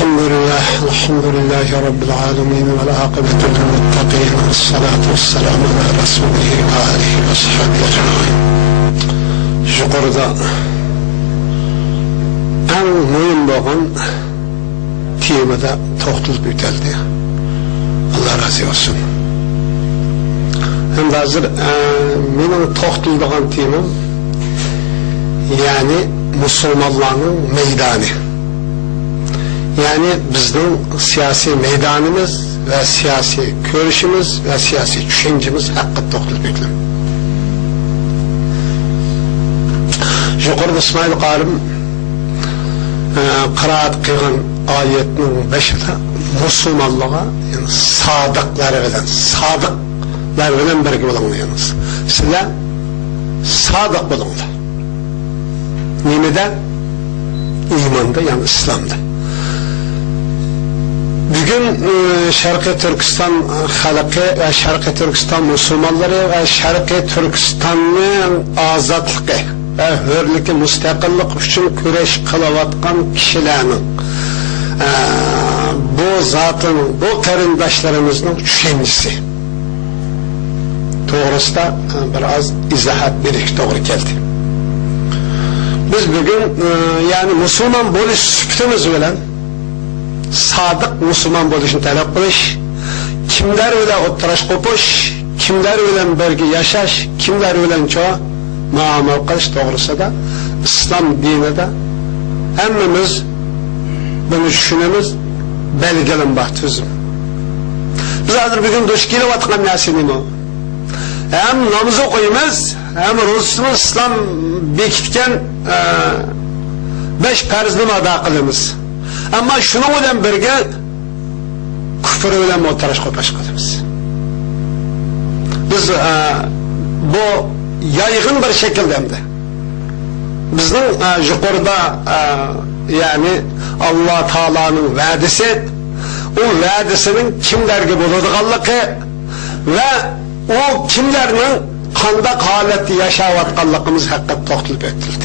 Elhamdülillahi Rabbil alemin ve l'âkıbetu lil-muttaqîn ve s-salâtu ve-s-selâmu alâ rasûlihi ve âlihi ve sahbihi ecmaîn. Yukarıda en mühim olan temada toxtulup öteldi. Allah razı olsun. Hem de hazır benim toxtulduğum temam yani Müslümanların meydanı. Yani bizden siyasi meydanımız ve siyasi görüşümüz ve siyasi düşüncemiz hakkında toxtulup ötelim. Yukarıda İsmail Qarim qiraat qilgan ayetning 5'ida Müslümanlığa yani sadıklar bilen birge bolinglar. Sizlar sadık bolinglar. Nimede? İmanda yani İslam'da. Bugün Şarkı Türkistan halkı ve Şarkı Türkistan Müslümanları ve Şarkı Türkistan'ın azatlığı ve hürlükü müstakillik için küreş kılavatkan kişilerin bu zatın, bu karındaşlarımızın düşüncesi. Doğrusu da biraz izahat verik doğru geldi. Biz bugün yani Müslüman buluş süptümüz bilen sadık Müslüman buluşunu talep kılış, kimler öyle otturaş kopuş, kimler öyle belki yaşaş, kimler öyle çoğa muamele kılış doğrusu da İslam dininde hemmimiz bunu düşünümüz belgelen bahtüzüm. Biz hazır bugün duş gelip atkan nasinim o. Hem namazı koyumuz, hem Rus'un İslam bekitken 5 farzını ada kılımız. Ama şunu bilen birge küfür bilen otturaş kopaş kılımız. Biz bu yaygın bir şekilde hem de bizden yukarıda yani Allah Teala'nın vaadisi, o vaadisinin kimlerge bulunduğu ve o kimlerinin kandak haleti yaşavatkanlığımız hakkında toxtulup ötüldü.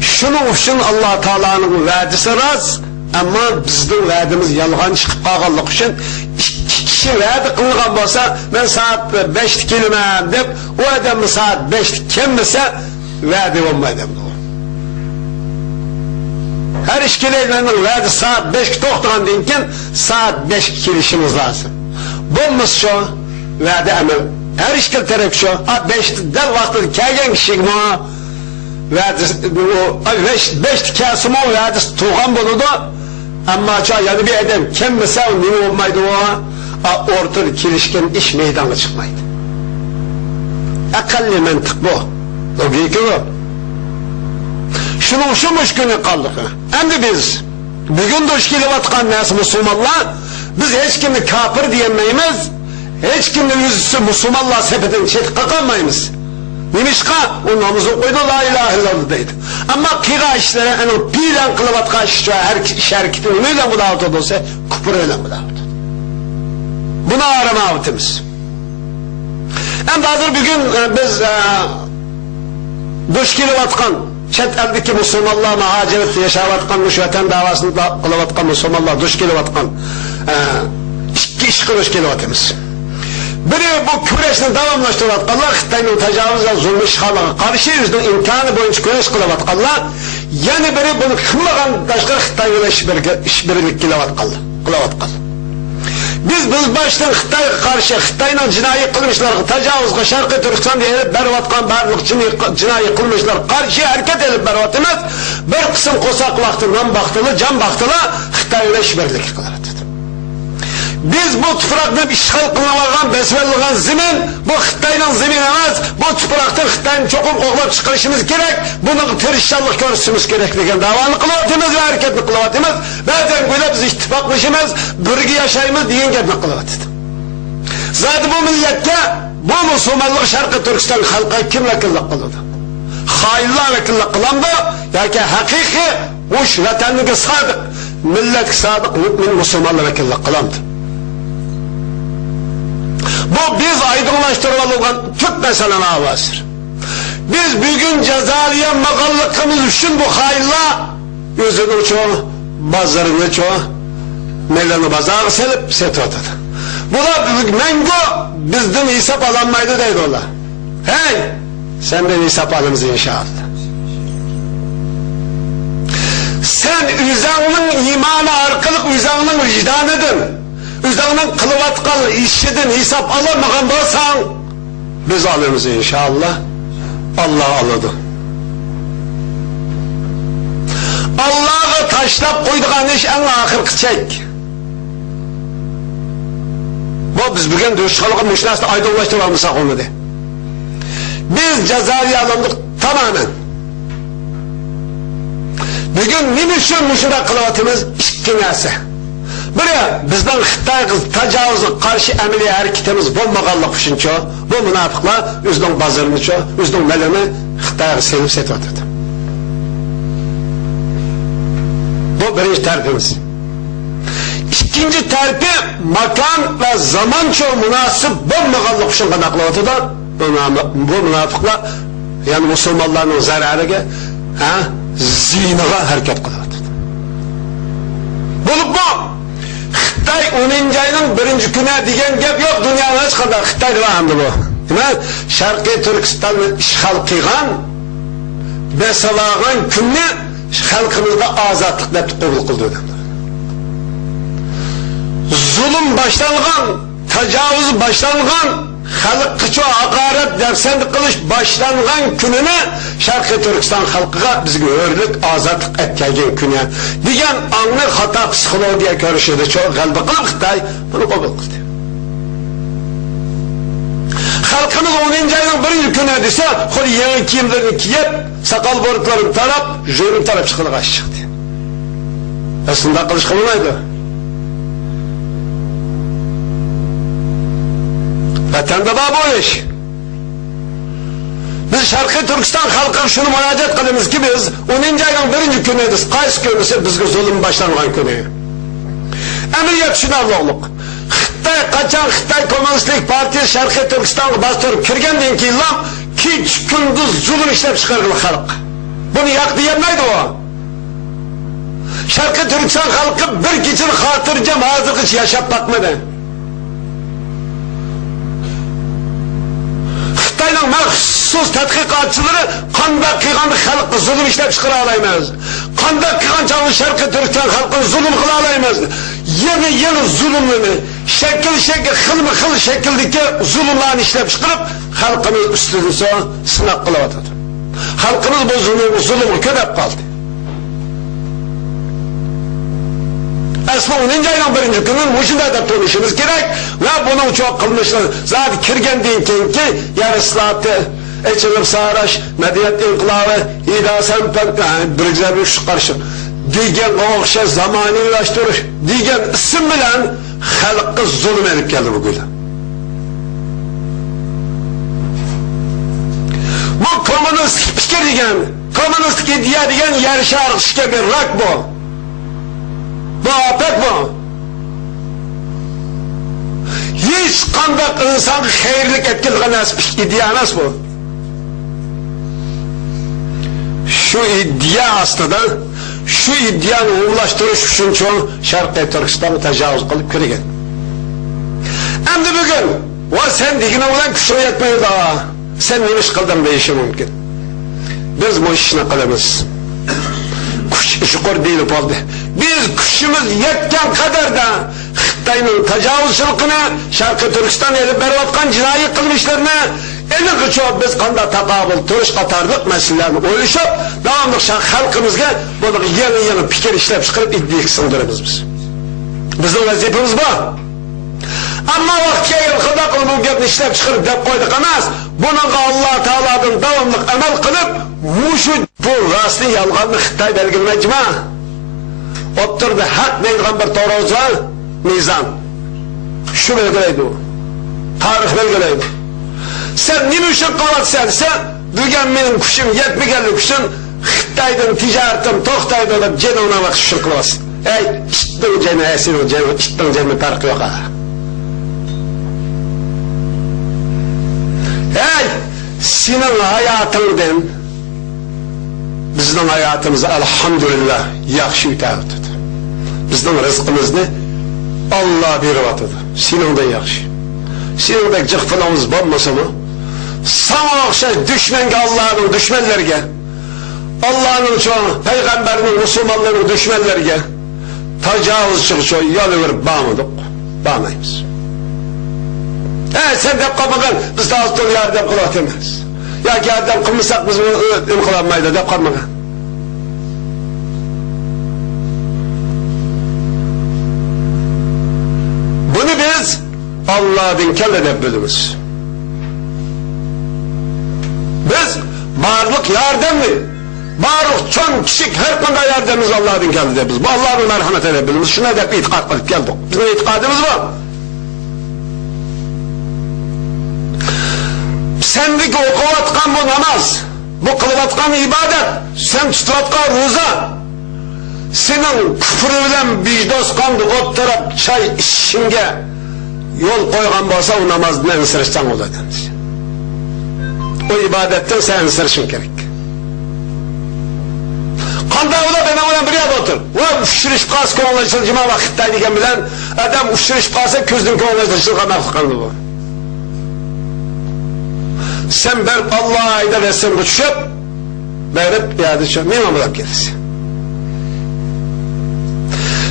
Şunun için Allah Teala'nın vaadisi rast, ama bizden vaadimiz yalgan çıkıp kalganlık için iki kişi vaadi kılgan olsa ben saat 5'te gelmem deyip o adamı saat 5'te gelmese vaadi olmaydı. Her işkileğinin vaadi saat 5'te toxtuğan deyinken saat 5'te gelişimiz lazım. Bulmuş şu vaadi emel. Her işkil taraf şu 5'te del vakti kelgen kişi mi o vaadi 5'te kelsim o vaadi tuğan buludu. Ama yani bir adam kim mesela ne olmaydı o ortada kilişken iş meydana çıkmaydı. Akalli mantık bu. Logiki bu. Şunun şu müşkünü kaldık. Hem de biz bugün de işkili vatkan nasi Müslümanlar biz hiç kimi kafir diyemeyimiz, hiç kimi yüzüsü Müslümanlar sepetini çek kakanmayımız. Nimişka o namazı koydu la ilahe illallah deydi. Ama kira işlere yani bilen kılıvat işçi her hareketini neyle müdahale olursa küpürüyle müdahale oldu. Buna arama avtımız. Hem daha bugün biz duşkili vatkan çet eldeki Müslümanlar muhaciret yaşavatkan müşveten davasını kılıvatkan Müslümanlar duşkili vatkan iş kılıçkili vatımız. Biri bu küresini devamlaştırıvatkanlar, Xitay'ın tecavüzle zulmü işgalığa karşı yüzden imkanı boyunca küres kılıvatkanlar, yani biri bunu kılmadan başka Xitay'la işbirlik kılıvatkanlar. Biz baştan Xitay'a karşı, Xitay'la cinayi kılmışlar, tecavüzle Şarkı Türkistan diye bervatkan barlık cinayi kılmışlar, karşı hareket edip bervatımız, bir kısım kosak vaktinden baktılı, can baktılı, Xitay'la işbirlik kılıvatkanlar. Biz bu toprakta işgal kılınan, besbelliğen zemin, bu Xitay'ın zemin emez, bu toprakta Xitay'ın çokum oğlap çıkarışımız gerek, bunun terişallık görüşümüz gerekliken davanı kılıvatımız ve hareketli kılıvatımız, bazen böyle biz ittifaklaşımız, birgi yaşayımız diyen gelmek kılıvatımız. Zaten bu millette, bu Müslümanlık Şarkı Türkistan halka kim vekillik kıldı? Hainler vekillik kılandı, yani hakiki, uç vatanlığı sadık, millet sadık, mümin Müslümanlık vekillik kılandı. Bu biz aydınlaştırılan Türk meselene avazdır. Biz bugün cezaliye makallıkımız için bu hayırla yüzünün çoğu, bazılarının çoğu Melini bazağı selip setotadı. Bu da mengo bizden hesap alanmaydı deydi ola. Hey, senden hesap alınız inşallah. Sen üzerinin imanı arkalık üzerinin vicdanıdın. Üzerinin kılıvatkalı işidin hesap alamayan olsan biz alırız inşallah. Allah aladı. Allah'ı taşlap koyduğun iş en ahırkı çek. Bu biz bugün düşkalığı müşnasını aydınlaştıralımızsak onu de. Biz cezayı alındık tamamen. Bugün ne düşünmüşüne kılıvatımız işkinese. Buraya bizden Xitay tacavuzun karşı emeliye hareketimiz bulmagallık için çoğu. Bu münafıklar üzden bazarını çoğu, üzden melini Xitay'a sevip setotadı. Bu birinci terpimiz. İkinci terpi makan ve zaman çoğu münasip bulmagallık için kanaklıvatı da bu münafıklar yani Müslümanların zararıga zinaga hareket kılıvatı. Bulup bu Xitay 10. ayının 1. güne diyen gap yok dünyanın hiç kadar Xitay devamlı bu. Şarkı Türkistan'ı işgal kıygan besalağın künni halkımızda azatlık dep kabul kıldı. Zulüm başlangan, tecavüz başlangan, halkı çoğu hakaret dersenlik kılış başlangan gününe Şarkı Türkistan halkıga bizge örlük azatlık etkigen günü. Diyen anlı hata psikolojiye görüşüydü. Çoğu kalbi kılıp Xitay bunu kabul kıldı. Halkımız 10. ayının 1. günü dese kol yeni kiyimlerini kiyip sakal boruklarını tarap jörün tarap çıkılık aç çıktı. Aslında kılıç kılınaydı. Vatanda da bu iş. Biz Şarkı Türkistan halkı şunu müracaat kılımız ki biz 10. ayının 1. günüdür. Kays günüsü bizge zulüm başlangan günü. Emniyet şunarlıqlık. Xitay kaçan Xitay Komünistlik Partisi Şarkı Türkistan'ı bastırıp kirgenden ki lan 2 gündüz zulüm işlep çıkarılı halk. Bunu yak diyemeydi o. Şarkı Türkistan halkı bir kişinin hatırcam hazır hiç yaşap bakmadı. Xitay'ın mahsus tədqiqatçıları qanda kıyğandı halkı zulüm işlep çıkara alaymaz. Qanda kıyğan canlı Şarkı Türkistan halkı zulüm kıla alaymaz. Yeni zulümünü şekil xıl şekildeki zulümlerini işlep çıkarıp halkımız üstünü sınak kılavatıdı. Halkımız bu zulümü ködep kaldı. Aslında 10. ayının 1. günün muşunda da konuşmamız gerek ve bunun çok kılmışlar. Zaten kirgendiğin ki yer ıslahatı, Eçilip Saraş, Medeniyet İnkılabı, İda Sempen, bir güzel bir şu karşı. Digen oğuşa zamanilaştırır. Digen isim bilen halkı zulüm edip geldi bugün. Bu komünist fikir diyen, komünist iddia diyen yarışar işte bir rak bu. Bu apet bu. Hiç kandak insan hayırlık etkilgan iddianas bu. Şu iddia aslında şu iddianı ulaştırış için çoğu Şarkı Türkistan'ı tecavüz kılıp küregen. Hem de bugün o sen digine olan kuşuna yetmeyi daha sen neymiş kıldın be işi mümkün. Biz bu işine kılımız. Kuş işi kor değilip oldu. Biz kuşumuz yetken kadar da Xitay'ın tecavüzçülüküne Şarkı Türkistan eli bervatkan cinayi kılmışlarına eli kıçıp biz kanda takabıl turş katarlık meselelerini oluşup devamlı halkımızga bunu yeni fikir işlep çıkarıp iddiayı sındırırız biz. Bizim vazifemiz bu. Ama vaktiye yılkıda kılımın gelini işlep çıkarıp dep koyduk anaz bunun Allah Teala'dan devamlık emel kılıp muşu bu rastlı yalganlı Xitay belgilmecime oturdu hak peygamber torozla mizan şu belgeleydi o tarih belgeleydi sen ne için kalatsan bugün benim kuşum yetmegenli kuşun Xitay'dan ticaretim tohtaydı olup cenona bak şükür kılasın işittin cene esir işittin cene farkı yok ha senin hayatından bizden hayatımızı elhamdülillah yaxşı ötəvdür. Bizden rızkımızı Allah berivatıdı. Seningden yaxşı. Seningdek cık filanımız bo'lmasa mı? Sana okşay düşmenge Allah'ın düşmanlarga, Allah'ın çoğu, Peygamberinin, Müslümanların düşmanlarga tecavüz çıkışı yolu verip bağmadık, bağmayız. Sen de kapıgan, biz de altın yardım kılat demez. Ya ki yardım kılmışsak biz imkılanmaydı de kalmagan. Bunu biz Allah'ın kelle de bölümüz. Biz varlık yardımlı, varlık çok küçük her konuda yardımımız Allah'ın kelle biz. Bu Allah'ın merhametiyle bölümüz. Şuna da bir itikad kılıp geldik. Bizim itikadımız var. Sendeki okuvatkan bu namaz, bu kılıvatkan ibadet, sen tutuvatkan ruza, senin küfür bilen vicdoskandı o taraf çay işinge yol koygan bolsa o namazdan ensirişten olur demiş. O ibadetten sen ensirişin gerek. Kanda ola bana olan bir yerde otur. O üşürüş kas konulaşılcıma vakittayken bilen adam üşürüş kası küzdün konulaşılcıma mahlukanlı bu. Sen ben Allah'a ayda resim düşüp verip iade düşüp mimam olarak gelirsin.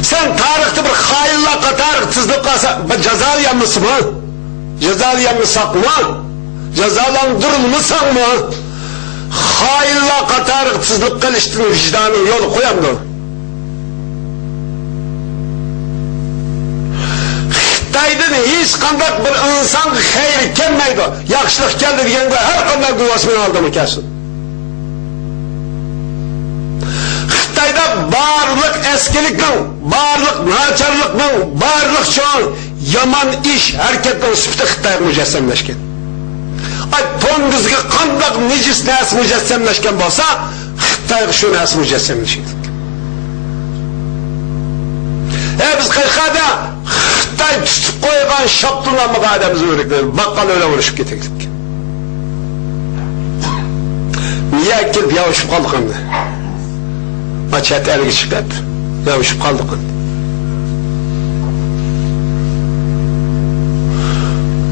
Sen tarihte bir hayırla tarihsizlik kalsa cezalı yanmışsın mı? Cezalı yanmışsak mı? Cezalandırılmışsan mı? Hayırla tarihsizlik kalıştığın vicdanın yolu koyandı. Xitaydan hiç kandak bir insan hayır gelmeydi. Yaxşılık geldi diyende her kandak kuvasını aldı mı kesin? Xitayda barlık eskilikten, barlık naçarlıktan, barlık çoğun yaman iş, hareketten süpte Xitay mücessemleşken. Ay tongizge kandak necis nesi mücessemleşken bolsa, Xitay şu nesi mücessemleşken. Biz kıykada Xitay tutup koygan şaptırlanma kademizi öğretmeyelim. Bakkal öyle uğraşıp getirdik. Niye gelip yavuşup kaldık hem de? Maçet elgi çıkıp yavuşup kaldık hem de.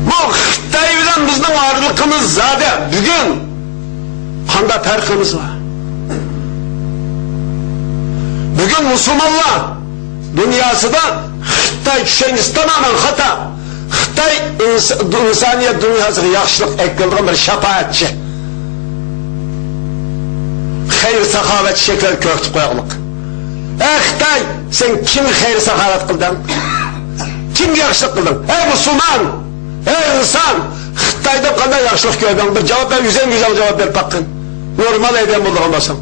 Bu Xitay bilen bizden ağırlıkımız zade. Bugün kanda farkımız var. Bugün Müslümanlar dünyası da Xitay düşeniz tamamen hata. Xitay insaniyet dünyasına yaxşılık eklendiğin bir şefaatçi. Hayır sahavet şekler köktü koyaklık. Xitay sen kim hayır sahavet kıldın? Kim yaxşılık kıldın? Ey Müslüman, ey insan, Xitay'da kadar yaxşılık gördün. Bir cevap ver, güzel cevap ver bakın. Normal eden bulduğun basın.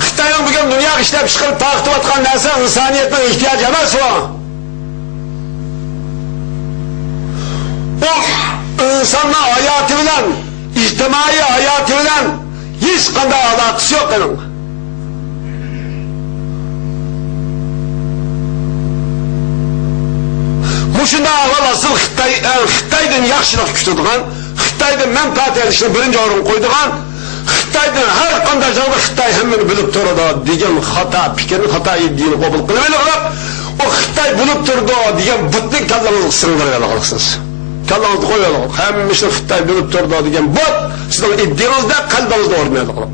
Xitay'ın bugün dünya işlep çıkıp takip atkan nerse insaniyetten ihtiyaç emez o. O insanla hayatı bilen, içtimai hayatı bilen hiç kadar alakası yok onun. Muşunda ağalasıl Xitay'dan yaxşılık kütüdüğün, Xitay'dan menfaat erişini birinci orun koyduğun, Xitay'dan her kanda canlı Xitay hemen bilip durdu diyen hata, fikrin hata yediğini kabul kılmayla olarak o Xitay bilip durdu diyen butnik kallamızı sınırlarıyla kalırsınız. Kallamızı koyuyorlar. Hem işte Xitay bilip durdu diyen but sizin iddiğinizde kalbinizde ormayla kalıp.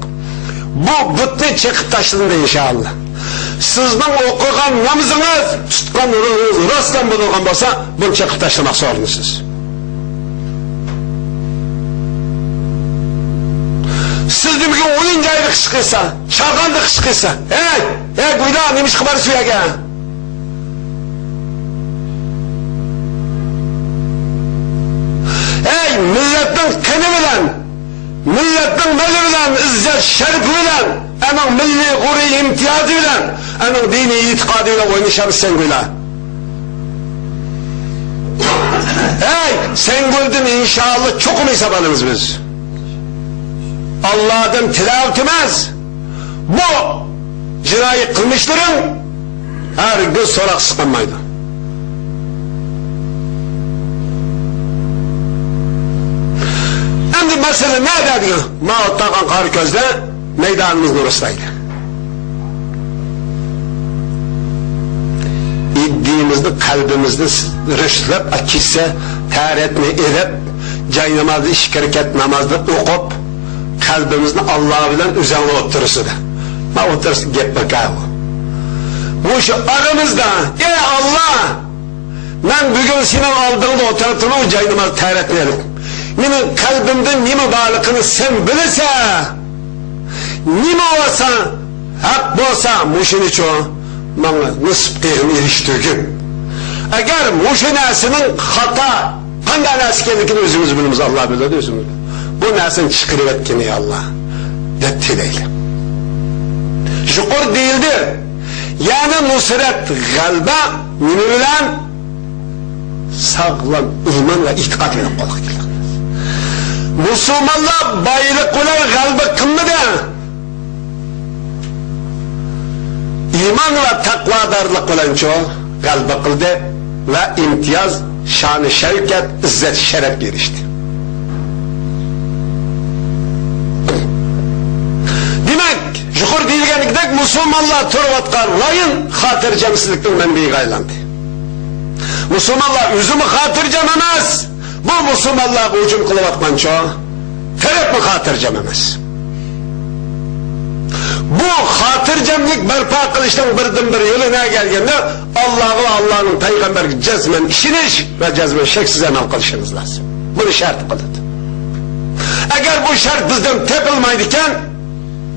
Bu butnik çekip taşındı inşallah. Sizden okugan namazınız, tutkan ruhunuz rastlan bulungan olsa bunu çekip taşlamak zorundasınız. Siz demek ki oyuncu aylık çıkıysa, çarganlık çıkıysa, güyla neymiş kıbarı suya gel. Milletin kını bilen, milletin meli bilen, izzet şerif bilen, onun milli gurri imtiyazı bilen, onun dini itikadıyla oynayacağız sen güyla. Sen güldün inşallah çok mu hesabalımız biz? Allah'tan tilavet etmez. Bu cinayet kılmışların her gün sorak sıkılmaydı. Şimdi mesele ne diyor? Mağattakan Karagöz'de meydanımız orasıydı. İddiğimiz ruhimizni, qalbimizni rishlab, akisa, taharatni edib, joy namozni, ish harakat namozni o'qib, qalbimizni Alloh bilan o'zingni o'tirsida. Ma o'tirs gap bakav. Bu shu aramizda, ey Alloh, men bugun sening oldingda o'tirib, joy namoz taharatni edib. Mening qalbimda nima borligini sen bilasan. Nima bo'lsa, haq bo'lsa, mushuning uchun menga nisb qilib erishtirgin. Agar mushu narsaning xato, qanday narsa ekanligini o'zimiz bilamiz, Alloh biladi o'zimiz. Bu narsani chiqarib etgan ey Alloh deb tilaylik. Shukr deyildi. Ya'ni nusrat, g'alaba nima bilan? Sog'lom iymon va e'tiqod bilan qo'lga keladi. Musulmonlar boylik bilan g'alaba qilmadi. İman ve takvadarlık bilancho g'alaba qildi ve imtiyoz, sha'ni shavkat, izzat, sharaf erishdi. Demak, shukr deyilganidek musulmonlar turayotgan rayon xotirjamsizlikning manbaiga aylandi. Musulmonlar o'zimi xotirjam emas, bu musulmonlar hujum qilayotgancho tarafmi xotirjam emas. Bu xotirjamlik barpo qilishning birdan bir yo'li nima kelganda Alloh va Allohning payg'ambariga jazman ishonish va jazman shaksiz amal qilishimiz lozim. Buni shart qiladi. Agar bu shart bizdan tepilmaydi ekan,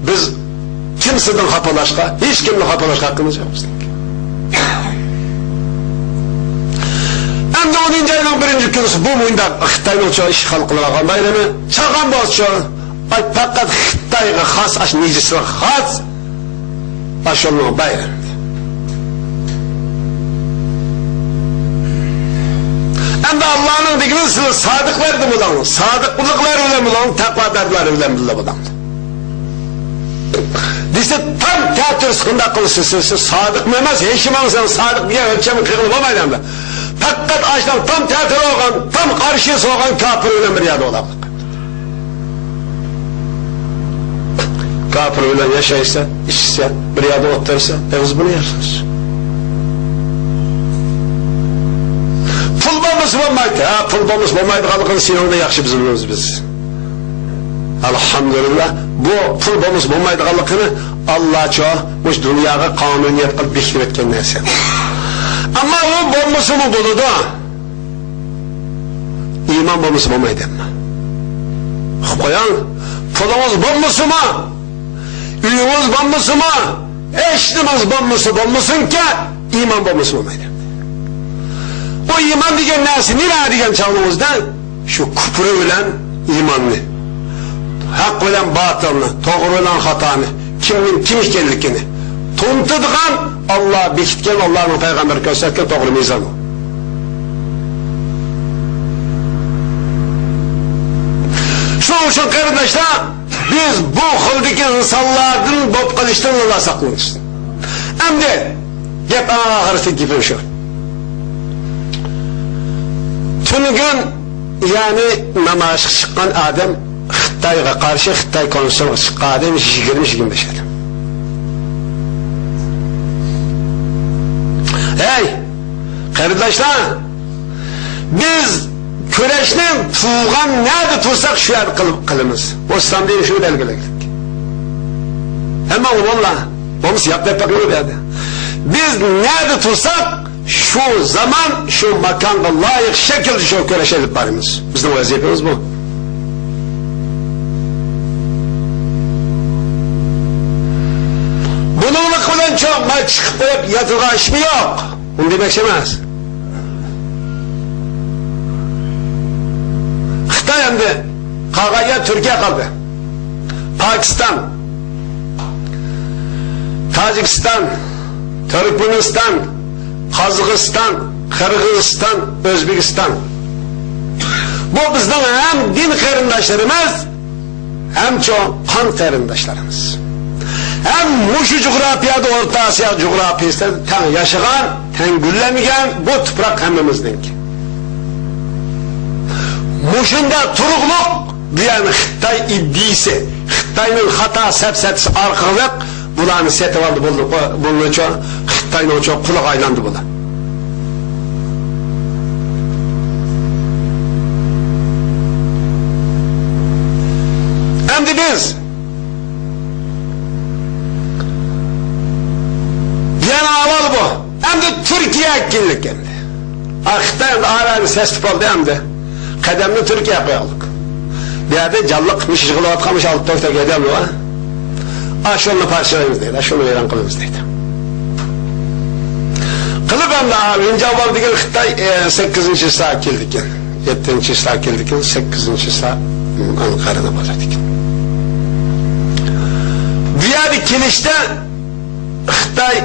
biz kimsidan xafalashqa, hech kimni xafalashqa haqqimiz yo'q bizning. Endi 10-oyning birinchi kuni bu munda Xitoyning ishg'ol qilayotgan bayrami chaqan boschi ay faqat Xitoyga xos, ash nejisiga xos ashulning bayram. Endi Allohning degani siz sodiqlar deb bo'ladi. Sodiqliklar bilan bo'ladi, taqvodorlar bilan bo'ladi. Desa tam teatr siqinda qilsiz, siz sodiq emas, hech kim sen sodiqga o'lchami qilib bo'lmaydi endi. Faqat ashdan tam teatr olgan, tam qarshi so'g'an kafir bilan bir yerda bo'ladi. Kafir bilan yaşaysa, içse, bir yerde otursa, biz bunu yaparız. Pul bombosu olmaydı. Ha, pul bombosu olmaydı. Kalıkını sinirde yakşı biz biliyoruz biz. Elhamdülillah. Bu pul bombosu olmaydı. Kalıkını Allah çoğu bu dünyaya kanuniyet kılıp bekir etken neyse. Ama o bombosu mu buludu? İman bombosu olmaydı ama. Koyan, pulumuz bombosu mu? Üyümüz bombosu mu? Eşnimiz bombosun ki iman bombosu olmaydı. O iman degen nesi? Nere degen çağımızda? Şu küfrü bilen imanlı. Hak bilen batılını, doğru bilen hatanı, kimin kim işkenlikini. Tuntuduğun Allah bekitken, Allah'ın peygamberi gösterken doğru mizanı. Şu için kardeşler, biz bu hıldaki insanlardan bop kılıştan Allah saklanırsın. Hem de hep ağırsı gibi şu. Tünügün yani namaşık çıkan adam Xitayga karşı Xitay konusuna çıkan adam 20-25 adam. Hey kardeşler, biz küreşten tuğan nerede tutsak şu yer kılımız. O İslam değil şunu belgeledik. Hemen valla, bomuz yaptık bakıyor dedi. Biz nerede tutsak şu zaman, şu makanda layık şekilde şu küreş edip varımız. Bizim vaziyetimiz bu. Bununla bilen çok maç çıkıp yatırgan iş mi yok? Bunu demek istemez. Xitay hem de Kagaya Türkiye kaldı. Pakistan, Tacikistan, Türkmenistan, Kazakistan, Kırgızistan, Özbekistan. Bu bizden hem din karındaşlarımız hem çok kan karındaşlarımız. Hem muşu coğrafyada Orta Asya coğrafyasında ten yaşayan, ten güllemeyen bu toprak hemimizdenki. Muşunda turukluk diyen Xitay iddisi, Xitay'ın hata sepsetisi arkalık bulanı setip aldı bunun için Xitay'ın çok kulak aylandı bula. Endi biz yana avval bu. Endi Türkiye erkinlik endi. Akıttan ağrını sesli oldu endi. Kademli Türkiye koyalım. Bir yerde canlık mişiş kılıvat kamış alıp doktor gidelim o. Aşılını parçalayımız deydi. Aşılını veren kılımız deydi. Kılıp hem de abi ince avval değil Xitay 8. saat geldik yani. 7. saat geldik yani 8. saat Ankara'da başladık. Diğer kilişte Xitay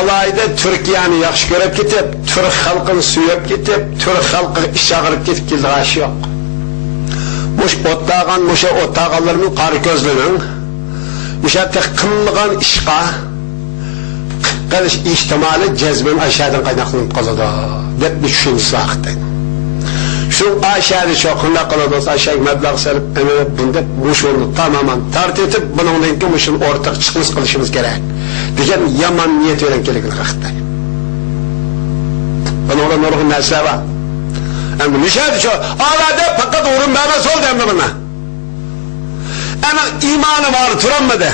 alayda Türkiye'ni yaxşı görüp gitip, Türk halkını suyup gitip, Türk halkı iş ağırıp gitip geldi aşı yok. Muş ottağan, muşa ottağanlarının qarı gözlenen, muşa tek kımlıgan işqa, qilish ihtimali cezben aşağıdan kaynaklanıp qaladı. Dep düşünsü vaqtda. Şu aşağıda çoğunda qaladı, aşağıya meblag salib, bunda muş onu tamamen tart etip, bununla ki muşun ortak çıkmış qilishimiz gerek. Degen yaman niyet veren keligini qaqtda. Bana olan orğun nesle var. Hem nişadı şu, ağlarda fakat uğrun vermez oldu hem de bana. Emin imanım artıranmadı.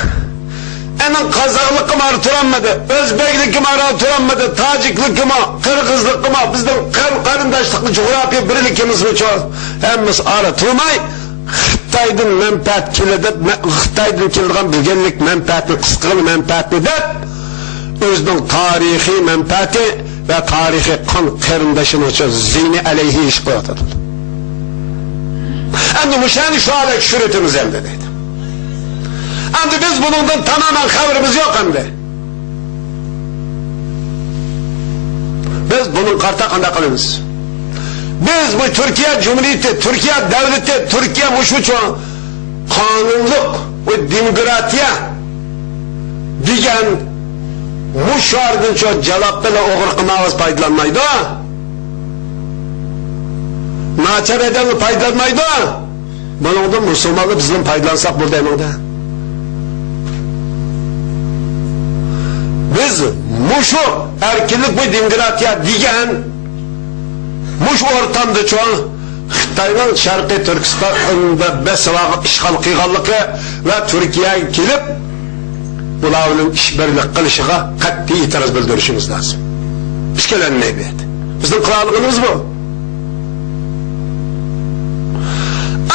Emin Kazaklıkım artıranmadı. Özbeklikim artıranmadı. Taciklikim, Kırgızlıkım, bizden karındaşlıklı coğrafya birlikimiz mi çok. Hemiz artırmay, Xitay'dın menfaatçiliği, Xitay'dın kildiğin bilgenlik menfaatini, kısıklı menfaatini de, özünün tarihi menfaati ve tarihi kan karındaşını için zihni aleyhi iş koyatıdır. Endi müşani şu alek şüretimiz elde deydi. Endi biz bunundan tamamen haberimiz yok endi. Biz bunun kartakında kılımız. Biz bu Türkiye Cumhuriyeti, Türkiye Devleti, Türkiye muşmuçu kanunluk ve demokratiya diyen muş vardın çok cevaplarla oğur kımağız paydalanmaydı. Naçar edenli paydalanmaydı. Bunun da Müslümanlı bizim paydalansak burada eminde. Biz muşu erkinlik ve demokratiya diyen muş ortamda çoğu Xitay'ın Şarkı Türkistan'da besvağı işgal kıygallıkı ve Türkiye'ye gelip bularının işbirlik kılışıga kat'i itiraz bildirişimiz lazım. İşkelen ne beydi? Bizim krallığımız bu.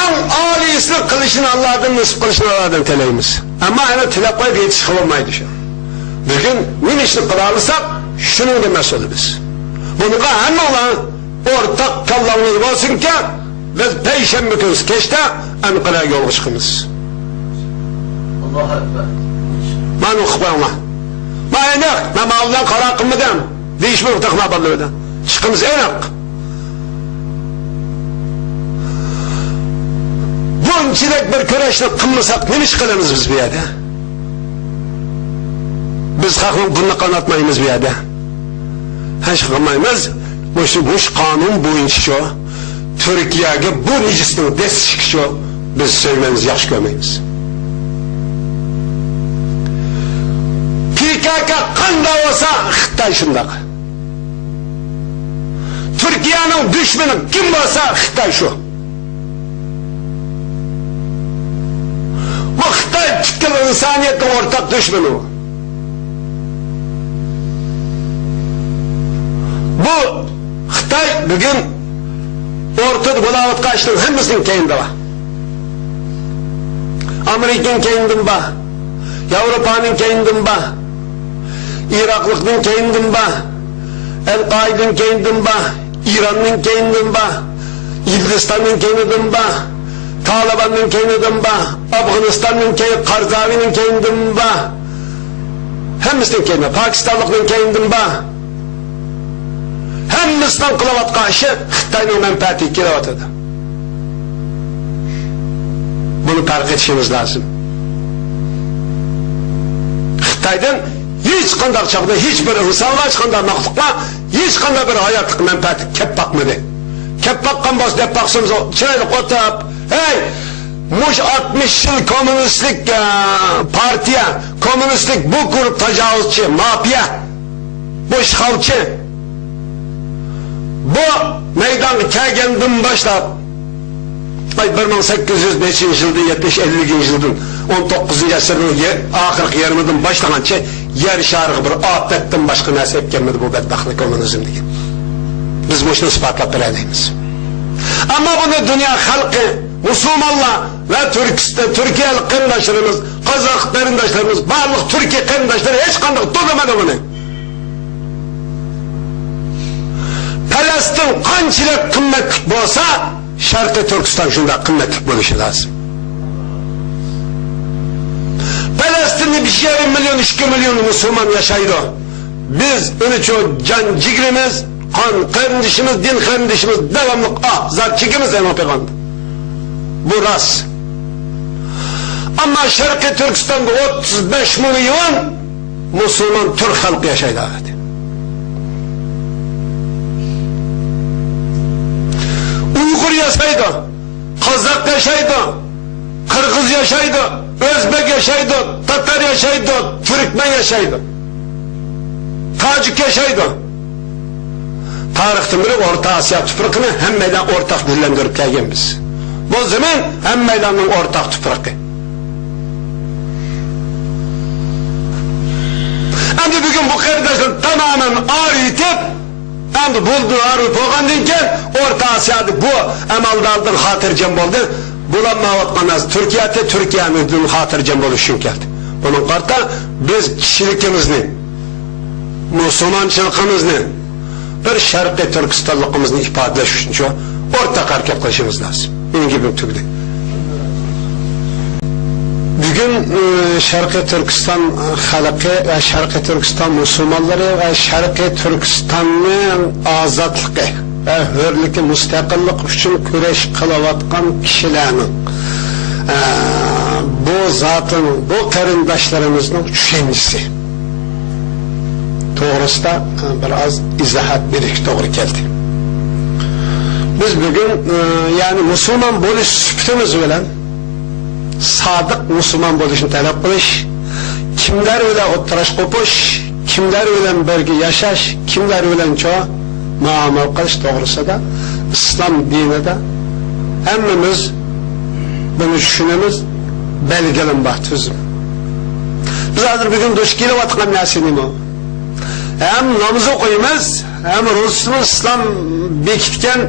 En âliyisi kılışını Allah'dan nasip kılışını Allah'dan teleyimiz. Ama hani tilak koyup yetişik olmaydı şu. Bugün ne işini kılarırsak şunun da mesulü biz. Bunu hem olan ortak kallanlığı olsun ki biz peyşembe günüz keşte Ankara'ya yol çıkımız. Allahu Ekber. Ben okuyama. Ben enek. Ben mağazdan karakım mı dem. Değişme takma ballığı çıkımız enek. Bunçilek bir köreşle kımlasak ne iş kılımız biz bir yerde? Biz kalkın bunu kanatmayımız bir yerde. Hiç kılmayımız. Muş kanun boyunca şu. Türkiye'ye bu necisinin destek şu. Biz söylememiz yaş görmeyiz. PKK kanda olsa Xitay şundak. Türkiye'nin düşmanı kim olsa Xitay şu. Bu Xitay çıkılı insaniyetin ortak düşmanı o. Bu Xitay bugün ortada bulavat kaçtığın hemmisinin keyinde var. Amerika'nın keyinde var. Avrupa'nın keyinde var. Iraklık'ın keyinde var. El-Kaide'nin keyinde var. İran'ın keyinde var. Hindistan'ın keyinde var. Taliban'ın keyinde var. Afganistan'ın keyinde, Karzavi'nin keyinde var. Hemmisinin keyinde var. Pakistanlık'ın keyinde var. Hemmisinin kılavat karşı Xitay'ın menfaati kiravatıdır. Bunu fark etişimiz lazım. Xitay'dan hiç kandak çağda hiçbir insanlar çıkanda mahlukla hiç kanda bir hayatlık menfaati kep bakmadı. Kep bakkan bas dep baksımız o çıraylık otap hey muş 60 yıl komünistlik partiye komünistlik bu grup tecavüzçü mafya bu işgalçı bu meydan kelgendim başlap 1805 yıldan 70-50 yıldan 19. asırın ahırkı yarımından başlagancha yer şarığı bir afetden başka narsa etkenmedi bu bedbahtlık komünizm degan. Biz bu işni ispatlab beramiz. Ama bunu dünya halkı, Müslümanlar ve Türkiye'li kırındaşlarımız, Kazak kırındaşlarımız, barlık Türkiye kırındaşları hiç kandık tutamadı bunu. Palestin kançılık kıymetli olsa, Şarkı Türkistan şunda kıymetli buluşu lazım. Palestin'de 1,5 milyon, 2 milyon Müslüman yaşaydı. Biz onu çok can cigrimiz, kan kardeşimiz, din kardeşimiz devamlı zat çekimiz Evropa'da. Bu rast. Ama Şarkı Türkistan'da 35 milyon Müslüman Türk halkı yaşaydı. Uygur yaşaydı, Kazak yaşaydı, Kırgız yaşaydı, Özbek yaşaydı, Tatar yaşaydı, Türkmen yaşaydı, Tacik yaşaydı. Tarihten beri Orta Asya tüprakını hem meydan ortak dillendirip gelgen biz. Bu zaman hem meydanın ortak tüprakı. Şimdi bugün bu kardeşler tamamen arayıp hem de buldu arayıp oğandınken Orta Asya'da bu emaldaldın hatırcam oldu. Bulanmavatmanaz Türkiye'nin hatırcam oluşun geldi. Bunun karta biz kişilikimizni, Müslümançılıkımızını, bir Şarkı Türkistanlığımızı ifadeleş için ortak hareket kılışımız lazım. Benim gibi türlü. Bugün Şarkı Türkistan halkı ve Şarkı Türkistan Müslümanları ve Şarkı Türkistan'ın azatlığı ve hürlükü, müstakillik için küreş kılavatkan kişilerin bu zatın, bu karındaşlarımızın üçüncüsü. Doğrusu da biraz izahat bir doğru geldi. Biz bugün yani Müslüman buluş süptümüz bilen sadık Müslüman buluşunu talep kılış, kimler öyle otturaş kopuş, kimler öyle birge yaşaş, kimler öyle çoğu muamele kılış doğrusu da İslam dininde hemmimiz bunu düşünümüz belgelin bahtızım. Biz hazır bugün düşkili vatkan nesinin o. Hem namazı koyumuz, hem Resulullah İslam bekitken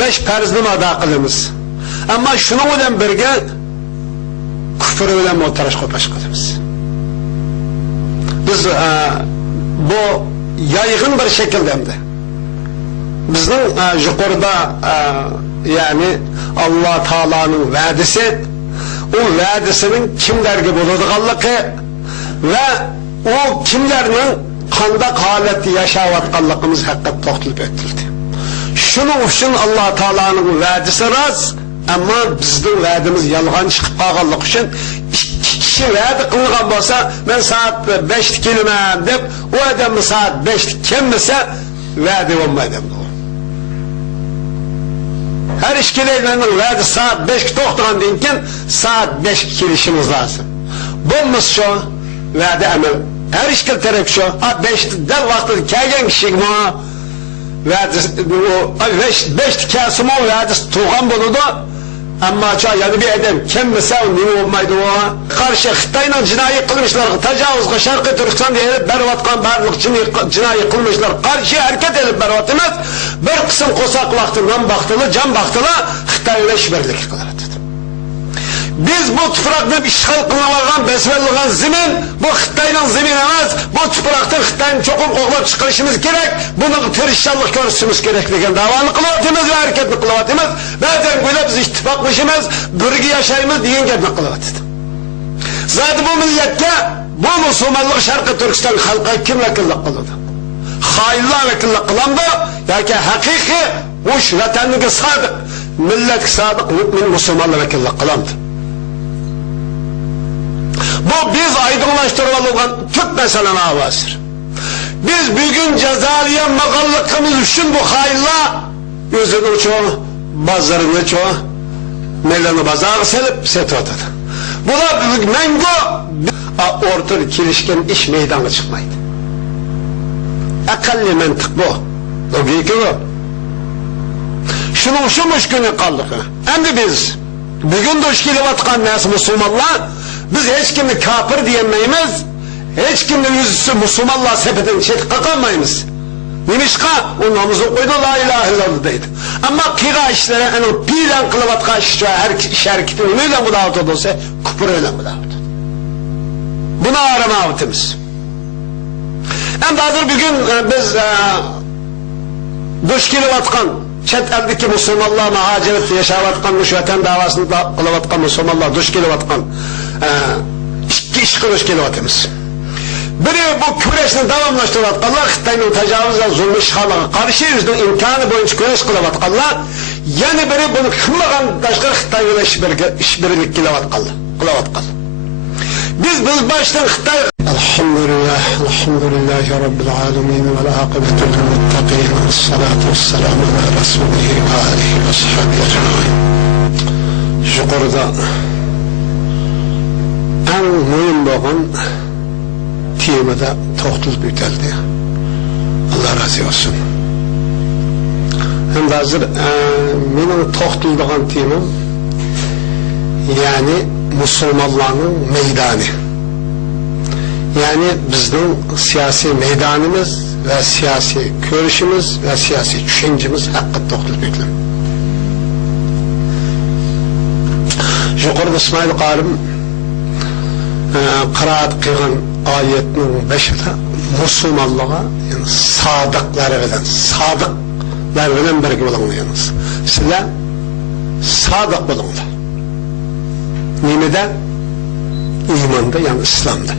5 farzını ada kılımız. Ama şunu bilen birge küfür bilen muhtaraş kopaş kılımız. Biz bu yaygın bir şekilde hem de bizden yukarıda yani Allah Teala'nın vaadisi, o vaadisinin kimlerge bulunduğu ve o kimlerinin kandak haleti yaşavatkanlığımız hakikat toktulup ötüldü. Şunun için Allah Teala'nın vaadisi rast, ama bizden vaadimiz yalgan çıkıp kalganlık için iki kişi vaadi kılgan olsa ben saat 5'te gelmem deyip o adamı saat 5'te gelmese vaadi olmaydı. Her işkilerinin vaadi saat 5'te toktuğun deyinken saat 5'te gelişimiz lazım. Bulmuş şu vaadi emel. Her işkil taraf şu 5'te del vakti kelgen kişi mi vaadi 5'te kelsi mi vaadi tuğan buludu. Ama yani bir adam kim mesela ne olmaydı o? Karşı Xitay'la cinayi kılmışlar, tecavüzgü Şarkı Türkistan diye bervatkan barlık cinayi kılmışlar. Karşı hareket edip bervatımız bir kısım kosak vaktinden baktılı, can baktılı Xitay'la işbirlik kılar. Biz bu toprakta işgal kılınan, besbelliğen zemin, bu Xitay'la zemin emez, bu toprakta Xitay'ın çok oklap çıkarışımız gerek, bunu tırışçallık görüşümüz gerekliken davanı kılavatımız ve hareketli kılavatımız, bazen böyle biz ittifaklaşımız, bürgü yaşayımız diyen gelme kılavatımız. Zaten bu millette, bu Müslümanlık Şarkı Türkistan halkı kim vekillik kıldı? Hainler vekillik kılandı, ya ki hakiki, uç vatanlığı sadık, millet sadık, mümin Müslümanlık vekillik kılandı. Bu biz aydınlaştırılan Türk meselen avazdır. Biz bugün cezaliye makallıkımız için bu hayırla yüzünün çoğu, bazılarının çoğu meleni bazarı selip set ortada. Bu da mengo ortada kilişken iş meydana çıkmaydı. Akalli mentık bu. Logiki bu. Şunun şu müşkünü kaldık. Hem de biz bugün duş kelivatkan nesi Müslümanlar, biz hiç kimni kafir diyemeyimiz, hiç kimni yüzüsü Müslümanlar sepetini çekip kalkamayız. Nimişka o namazı koydu la ilahe illallah deydi. Ama kira işlere en bilen kılıvatkan her şerkitin önüyle müdahut olursa küfür öyle müdahut. Buna arama avtimiz. Hem dadır bugün biz duş kelivatkan çet eldeki Müslümanlar muhaciret yaşavatkan müşveten davasında kılıvatkan Müslümanlar duş kelivatkan iki iş kılıç kelivatimiz. Biri bu küreşini devamlaştırıvatkanlar, Xitay'ın tecavüzle zulmü işgalığa karşı yüzünün imkanı boyunca küreş kılıvatkanlar, yani biri bunu kılmadan başka Xitay'la işbirlik kılıvatkanlar. Biz baştan Xitay... Elhamdülillahi Rabbil alemin ve l'âkıbetu lil-muttaqîn ve s-salâtu ve-s-selâmu alâ Resûlihi ve âlihi ve s-sahbihi ecmaîn. Yukarıda en mühim olan temada toxtulub ötəldi. Allah razı olsun. Hem de hazır benim toxtulduğum temam yani Müslümanların meydanı. Yani bizim siyasi meydanımız ve siyasi görüşümüz ve siyasi düşüncemiz hakkında toxtulub ötəldi. Yukarıda İsmail Qarim qıraat qilgan ayetinin beşida Müslümanlığa yani sadıklar bilen birga bo'linglar. Sizlar sadık bo'linglar. Nimada? İmanda yani İslamda.